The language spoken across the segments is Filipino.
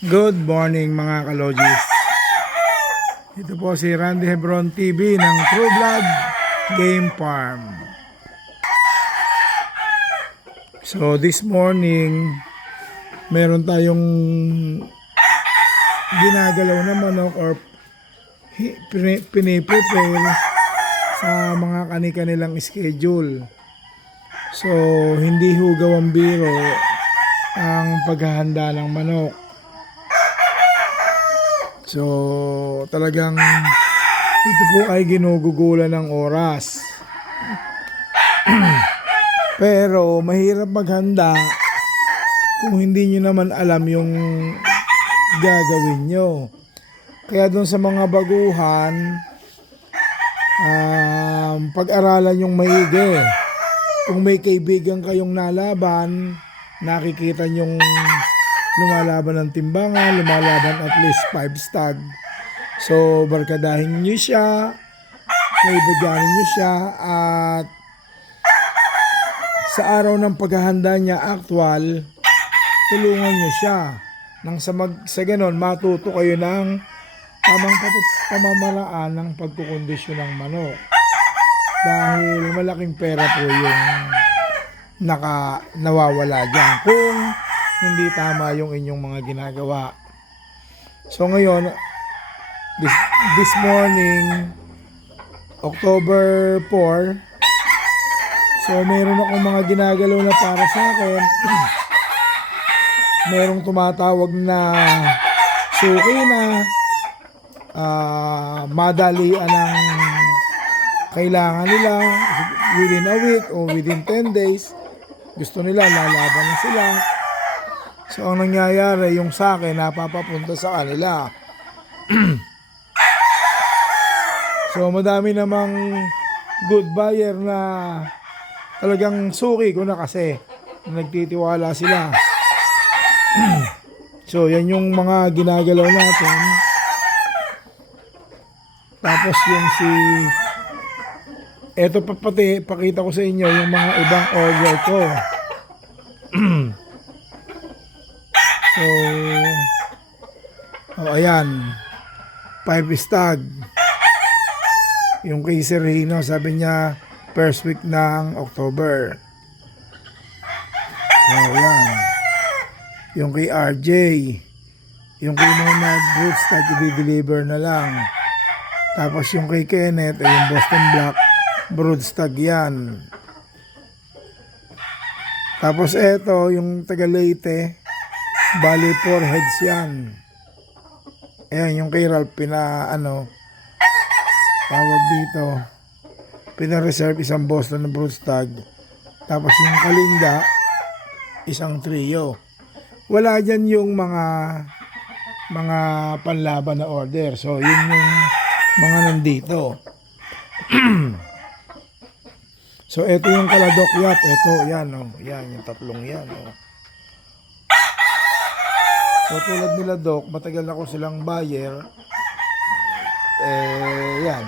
Good morning mga kalogis. Ito po si Randy Hebron TV ng True Blood Game Farm. So this morning, meron tayong ginagalaw na manok or piniprepare sa mga kani-kanilang schedule. So hindi hugaw ang biro ang paghahanda ng manok. So, talagang ito po ay ginugugulan ng oras. Pero mahirap maghanda kung hindi nyo naman alam yung gagawin nyo. Kaya doon sa mga baguhan, um, pag-aralan yung maigi. Kung may kaibigan kayong nalaban, nakikita nyong lumalaban ng timbangan, lumalaban at least 5 stag. So, barkadahin nyo siya, kaibiganin nyo siya, at sa araw ng paghahanda niya actual, tulungan nyo siya. Nang sa, mag, sa ganon, matuto kayo ng tamang pamamaraan ng pagkukondisyon ng manok. Dahil malaking pera po yung naka nawawala dyan kung hindi tama yung inyong mga ginagawa. So ngayon, this, this morning, October 4, so meron akong mga ginagalaw na para sa akin. merong tumatawag na suki na ah, madalian ng kailangan nila within a week o within 10 days. Gusto nila, lalaban na sila. So, ang nangyayari, yung sa akin, napapapunta sa kanila. so, madami namang good buyer na talagang suki ko na kasi nagtitiwala sila. so, yan yung mga ginagalaw natin. Tapos yung si eto pa pati pakita ko sa inyo yung mga ibang order ko. so oh, ayan. Five stag. Yung kay Sir Hino, sabi niya first week ng October. So ayan. Yung kay RJ. Yung kay Mona Broodstag, i-deliver na lang. Tapos yung kay Kenneth ay yung Boston Black Broodstag yan. Tapos eto yung taga Leyte Bali 4 heads yan. Ayan yung kay Ralph pina ano tawag dito pina-reserve isang Boston na Broodstag. Tapos yung Kalinga isang trio. Wala dyan yung mga mga panlaban na order. So yun yung mga nandito. so, ito yung kaladokyat. Ito, yan, oh. Yan, yung tatlong yan, oh. So, tulad nila, Doc, matagal ako silang buyer. Eh, yan.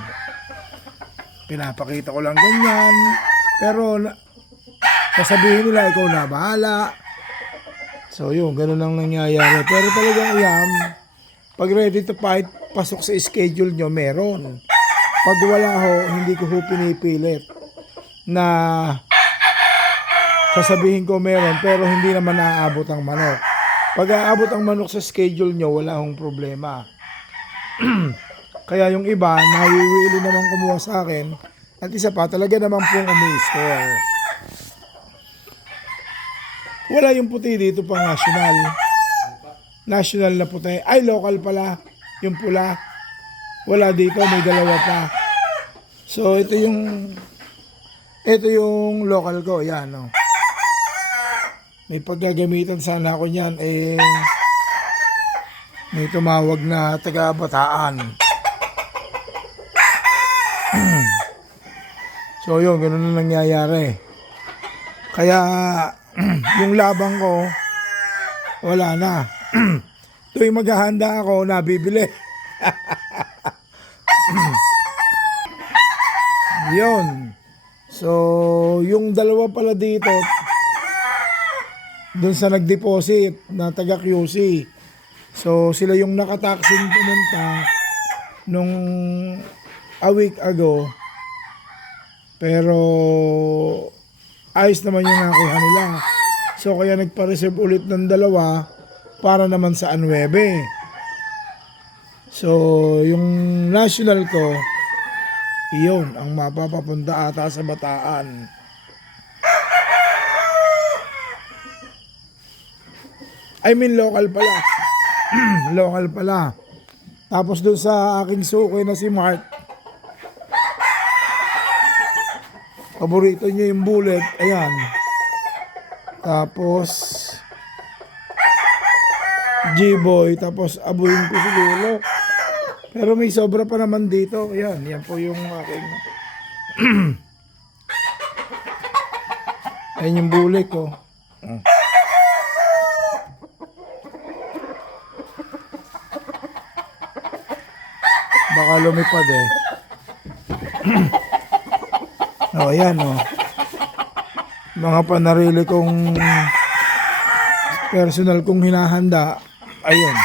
Pinapakita ko lang ganyan. Pero, sasabihin nila, ikaw na bahala. So, yun, ganun ang nangyayari. Pero talagang yan, pag ready to fight, pasok sa schedule nyo, meron. Pag wala ho, hindi ko ho pinipilit na sasabihin ko meron pero hindi naman naaabot ang manok. Pag aabot ang manok sa schedule nyo, wala hong problema. Kaya yung iba, nawiwili naman kumuha sa akin at isa pa, talaga naman pong umi-store. Wala yung puti dito pang national. National na puti. Ay, local pala. Yung pula. Wala dito, may dalawa pa. So, ito yung ito yung local ko. Yan, no. May paggagamitan sana ako niyan. Eh, may tumawag na taga-bataan. so, yun. Ganun na nangyayari. Kaya, yung labang ko, wala na. Tuwing maghahanda ako, nabibili. Yun. So, yung dalawa pala dito, doon sa nag-deposit na taga QC, So sila yung nakataksing pumunta nung a week ago. Pero ayos naman yung nakuha nila. So kaya nagpa-reserve ulit ng dalawa para naman sa 9. So yung national ko, iyon ang mapapapunta ata sa Bataan. I mean local pala. local pala. Tapos dun sa aking suki na si Mark, paborito niya yung bullet. Ayan. Tapos, G-Boy. Tapos, abuin ko siguro. Pero may sobra pa naman dito. Ayan, yan po yung aking... Ayan yung bullet ko. Baka lumipad eh. oh, ayan oh. Mga panarili kong personal kong hinahanda. Ayun.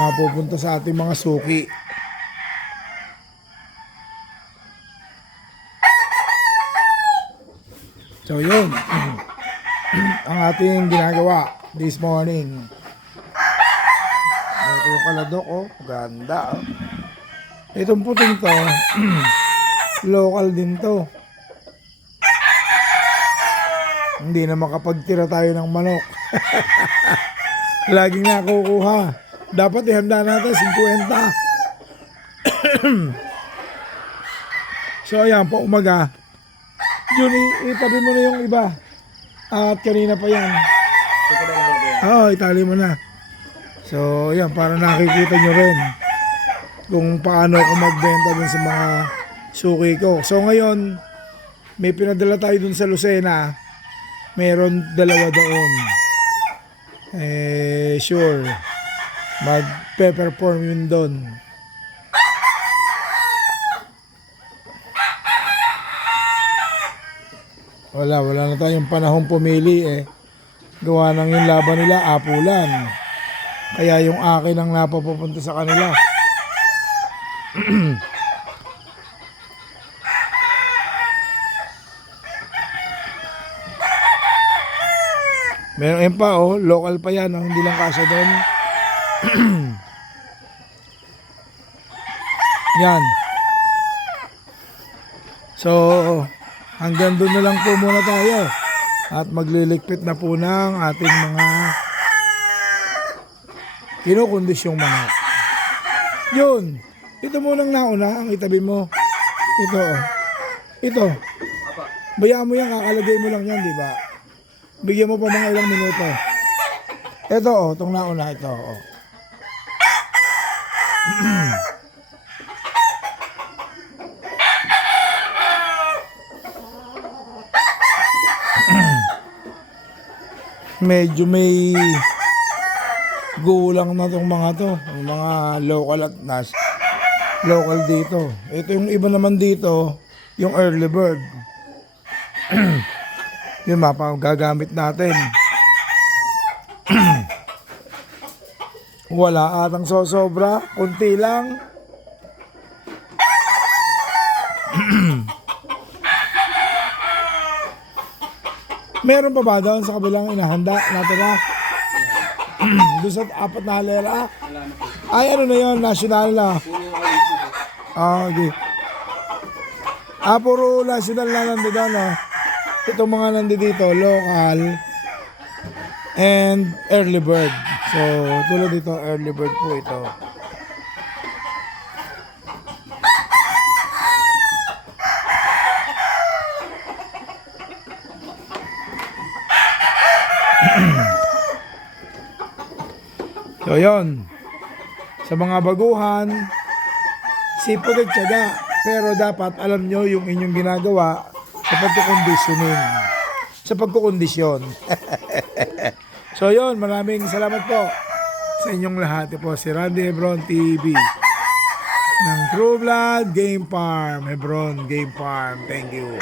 Mapupunta sa ating mga suki. So yun. ang ating ginagawa this morning. Ito yung kaladok oh. Ganda oh. Itong puting to, local din to. Hindi na makapagtira tayo ng manok. Laging nakukuha. Dapat ihanda natin 50. so ayan po umaga. Jun, i- itabi mo na yung iba. At kanina pa yan. Oo, oh, itali mo na. So, yan, para nakikita nyo rin kung paano ako magbenta dun sa mga suki ko. So ngayon, may pinadala tayo dun sa Lucena. Meron dalawa doon. Eh, sure. Mag-perform yun doon. Wala, wala na tayong panahon pumili eh. Gawa ng yung laban nila, apulan. Kaya yung akin ang napapupunta sa kanila. Meron yan pa oh, local pa yan, oh, hindi lang kasya doon. yan. So, hanggang doon na lang po muna tayo. At magliligpit na po ng ating mga kinukondisyong manok. Yun. Ito munang nauna ang itabi mo. Ito. Ito. Bayaan mo yan, kakalagay mo lang yan, di ba? Bigyan mo pa mga ilang minuto. Ito, oh, itong nauna, ito, oh. Medyo may gulang na tong mga to, mga local at nas local dito. Ito yung iba naman dito, yung early bird. yun mapa gagamit natin. Wala atang sosobra, kunti lang. Meron pa ba doon sa kabilang inahanda natin na? Doon sa apat na halera? Ay, ano na yun? National na. Ah, okay. Ah, puro national na nandito, no? Itong mga nandito, local and early bird. So, tulad dito, early bird po ito. So, yun. Sa mga baguhan, sipag at tiyaga. Pero dapat alam nyo yung inyong ginagawa sa pagkukondisyonin. Sa pagkukondisyon. so, yun. Maraming salamat po sa inyong lahat. Ito po si Randy Hebron TV ng True Blood Game Farm. Hebron Game Farm. Thank you.